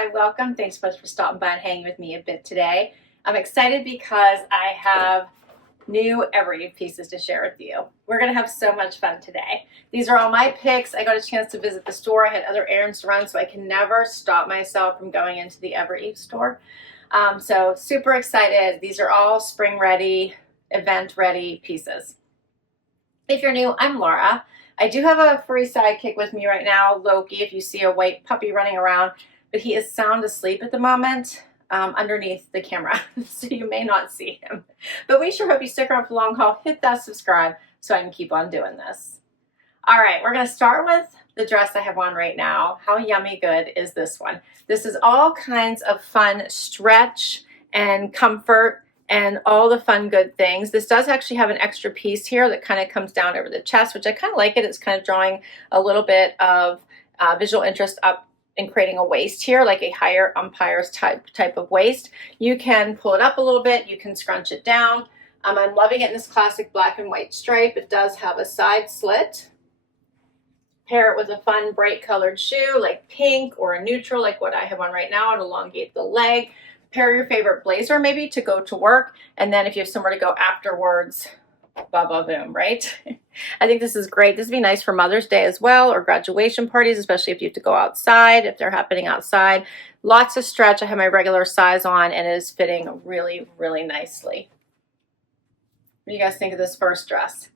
Hi, welcome. Thanks so much for stopping by and hanging with me a bit today. I'm excited because I have new Evereve pieces to share with you. We're going to have so much fun today. These are all my picks. I got a chance to visit the store. I had other errands to run, so I can never stop myself from going into the Evereve store. So super excited. These are all spring ready, event ready pieces. If you're new, I'm Laura. I do have a furry sidekick with me right now, Loki, if you see a white puppy running around, but he is sound asleep at the moment underneath the camera, so you may not see him. But we sure hope you stick around for the long haul. Hit that subscribe so I can keep on doing this. All right, we're going to start with the dress I have on right now. How yummy good is this one? This is all kinds of fun stretch and comfort and all the fun good things. This does actually have an extra piece here that kind of comes down over the chest, which I kind of like it. It's kind of drawing a little bit of visual interest up in creating a waist here, like a higher umpire's type of waist. You can pull it up a little bit. You can scrunch it down. I'm loving it in this classic black and white stripe. It does have a side slit. Pair it with a fun bright colored shoe like pink or a neutral like what I have on right now and elongate the leg. Pair your favorite blazer maybe to go to work, and then if you have somewhere to go afterwards, boom, right? I think this is great. This would be nice for Mother's Day as well, or graduation parties, especially if you have to go outside, if they're happening outside. Lots of stretch. I have my regular size on and it is fitting really, really nicely. What do you guys think of this first dress?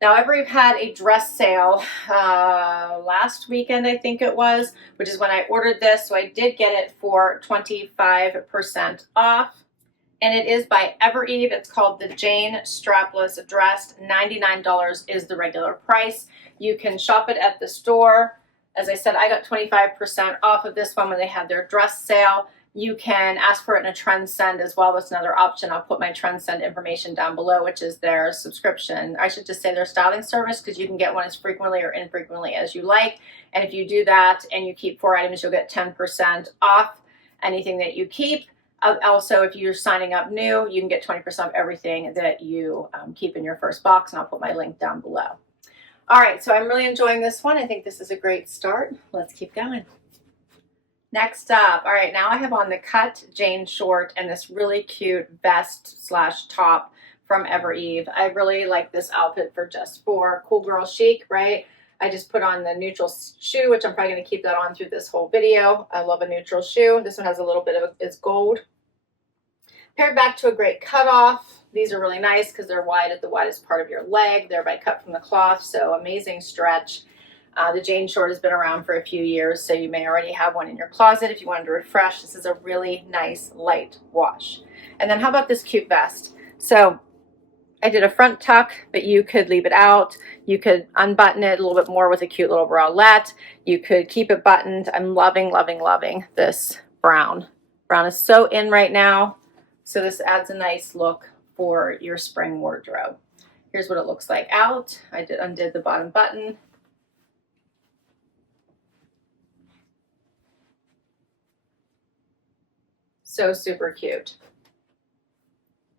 Now, Evereve had a dress sale last weekend, I think it was, which is when I ordered this. So I did get it for 25% off. And it is by Evereve. It's called the Jane Strapless Dress. $99 is the regular price. You can shop it at the store. As I said, I got 25% off of this one when they had their dress sale. You can ask for it in a trend send as well. That's another option. I'll put my trend send information down below, which is their subscription. I should just say their styling service, because you can get one as frequently or infrequently as you like. And if you do that and you keep 4 items, you'll get 10% off anything that you keep. Also, if you're signing up new, you can get 20% off everything that you keep in your first box, and I'll put my link down below. All right, so I'm really enjoying this one. I think this is a great start. Let's keep going. Next up, all right, now I have on the cut Jane short and this really cute vest / top from Evereve. I really like this outfit for cool girl chic, right? I just put on the neutral shoe, which I'm probably going to keep that on through this whole video. I love a neutral shoe. This one has a little bit of, it's gold. Paired back to a great cutoff. These are really nice because they're wide at the widest part of your leg, thereby cut from the cloth, so amazing stretch. The Jane short has been around for a few years, so you may already have one in your closet if you wanted to refresh. This is a really nice light wash. And then how about this cute vest? So I did a front tuck, but you could leave it out. You could unbutton it a little bit more with a cute little bralette. You could keep it buttoned. I'm loving, loving, loving this brown. Brown is so in right now, so this adds a nice look for your spring wardrobe. Here's what it looks like out. I undid the bottom button. So super cute.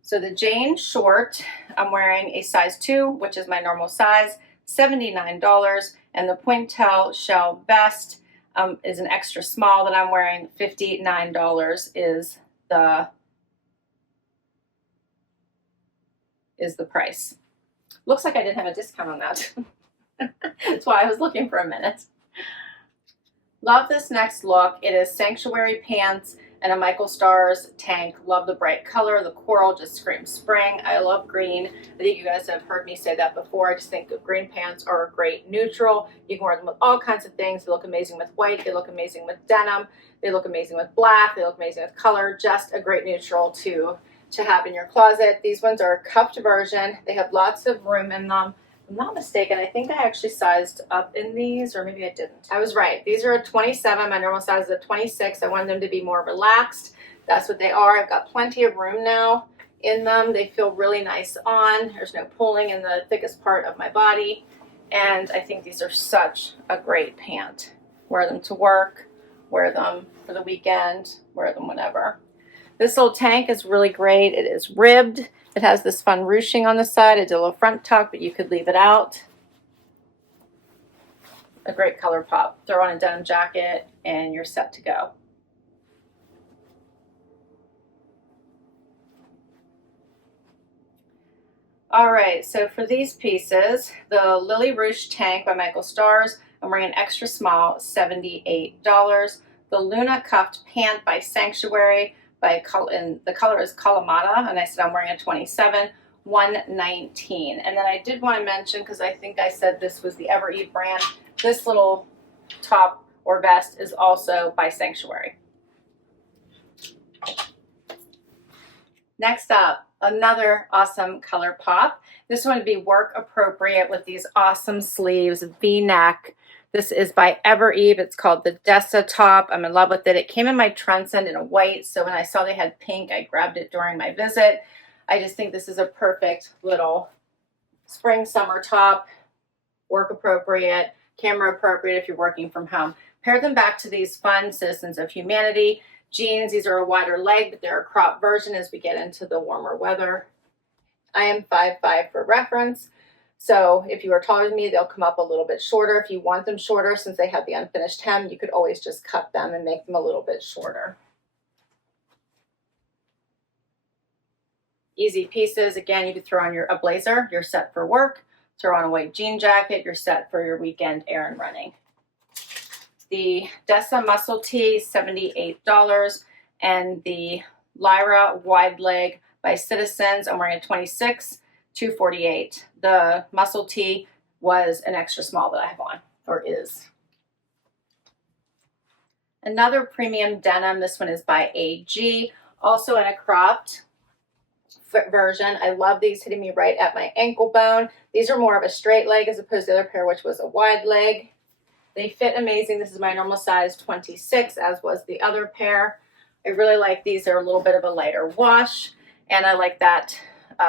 So the Jane short, I'm wearing a size 2, which is my normal size, $79. And the pointel shell vest is an extra small that I'm wearing, $59 is the price. Looks like I didn't have a discount on that. That's why I was looking for a minute. Love this next look. It is sanctuary pants and a Michael Stars tank. Love the bright color. The coral just screams spring. I love green. I think you guys have heard me say that before. I just think green pants are a great neutral. You can wear them with all kinds of things. They look amazing with white. They look amazing with denim. They look amazing with black. They look amazing with color. Just a great neutral to have in your closet. These ones are a cuffed version. They have lots of room in them. If I'm not mistaken, I think I actually sized up in these, or maybe I didn't. I was right. These are a 27. My normal size is a 26. I wanted them to be more relaxed. That's what they are. I've got plenty of room now in them. They feel really nice on. There's no pulling in the thickest part of my body. And I think these are such a great pant. Wear them to work, wear them for the weekend, wear them whenever. This little tank is really great. It is ribbed. It has this fun ruching on the side. I did a little front tuck, but you could leave it out. A great color pop. Throw on a denim jacket and you're set to go. All right, so for these pieces, the Lily Rouge Tank by Michael Stars, I'm wearing an extra small, $78. The Luna Cuffed Pant by Sanctuary, and the color is Kalamata, and I said I'm wearing a 27, $119. And then I did want to mention, because I think I said this was the Evereve brand, this little top or vest is also by Sanctuary. Next up, another awesome color pop. This one would be work appropriate with these awesome sleeves, V-neck. This is by Evereve. It's called the Desa top. I'm in love with it. It came in my trend in a white, so when I saw they had pink, I grabbed it during my visit. I just think this is a perfect little spring summer top, work appropriate, camera appropriate if you're working from home. Pair them back to these fun Citizens of Humanity jeans. These are a wider leg, but they're a crop version as we get into the warmer weather. I am 5'5" for reference, so if you are taller than me, they'll come up a little bit shorter. If you want them shorter, since they have the unfinished hem, you could always just cut them and make them a little bit shorter. Easy pieces. Again, you could throw on a blazer, you're set for work. Throw on a white jean jacket, you're set for your weekend errand running. The Desa Muscle Tee, $78, and the Lyra Wide Leg by Citizens, I'm wearing a 26, $248. The Muscle Tee was an extra small that I have on, or is. Another premium denim, this one is by AG, also in a cropped version. I love these, hitting me right at my ankle bone. These are more of a straight leg as opposed to the other pair, which was a wide leg. They fit amazing. This is my normal size 26, as was the other pair. I really like these. They're a little bit of a lighter wash, and I like that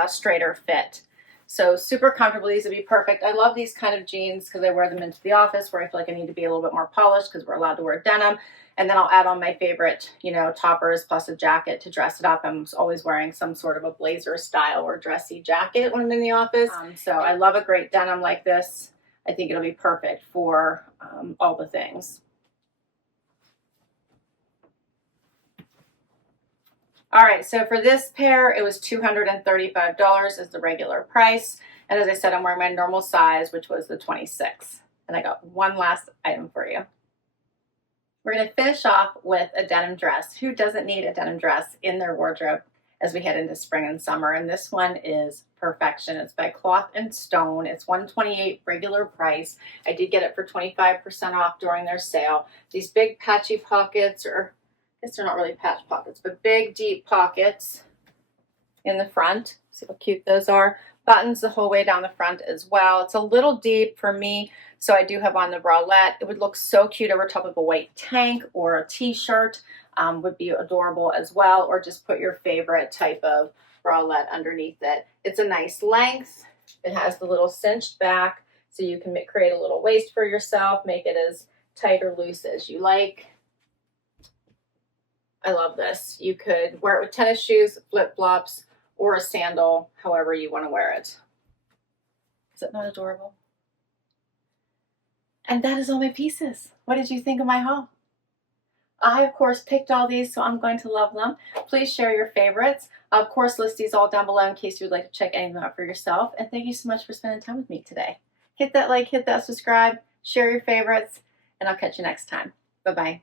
straighter fit. So super comfortable. These would be perfect. I love these kind of jeans because I wear them into the office where I feel like I need to be a little bit more polished because we're allowed to wear denim. And then I'll add on my favorite, toppers plus a jacket to dress it up. I'm always wearing some sort of a blazer style or dressy jacket when I'm in the office. So I love a great denim like this. I think it'll be perfect for all the things. All right, so for this pair, it was $235 as the regular price. And as I said, I'm wearing my normal size, which was the 26. And I got one last item for you. We're going to finish off with a denim dress. Who doesn't need a denim dress in their wardrobe as we head into spring and summer? And this one is perfection. It's by Cloth and Stone. It's $128 regular price. I did get it for 25% off during their sale. These big patchy pockets, or I guess they're not really patch pockets, but big deep pockets in the front. See how cute those are. Buttons the whole way down the front as well. It's a little deep for me, so I do have on the bralette. It would look so cute over top of a white tank or a t-shirt. Would be adorable as well, or just put your favorite type of bralette underneath it. It's a nice length. It has the little cinched back, so you can create a little waist for yourself, make it as tight or loose as you like. I love this. You could wear it with tennis shoes, flip-flops, or a sandal, however you want to wear it. Is it not adorable? And that is all my pieces. What did you think of my haul? I, of course, picked all these, so I'm going to love them. Please share your favorites. I'll, of course, list these all down below in case you would like to check any of them out for yourself. And thank you so much for spending time with me today. Hit that like, hit that subscribe, share your favorites, and I'll catch you next time. Bye-bye.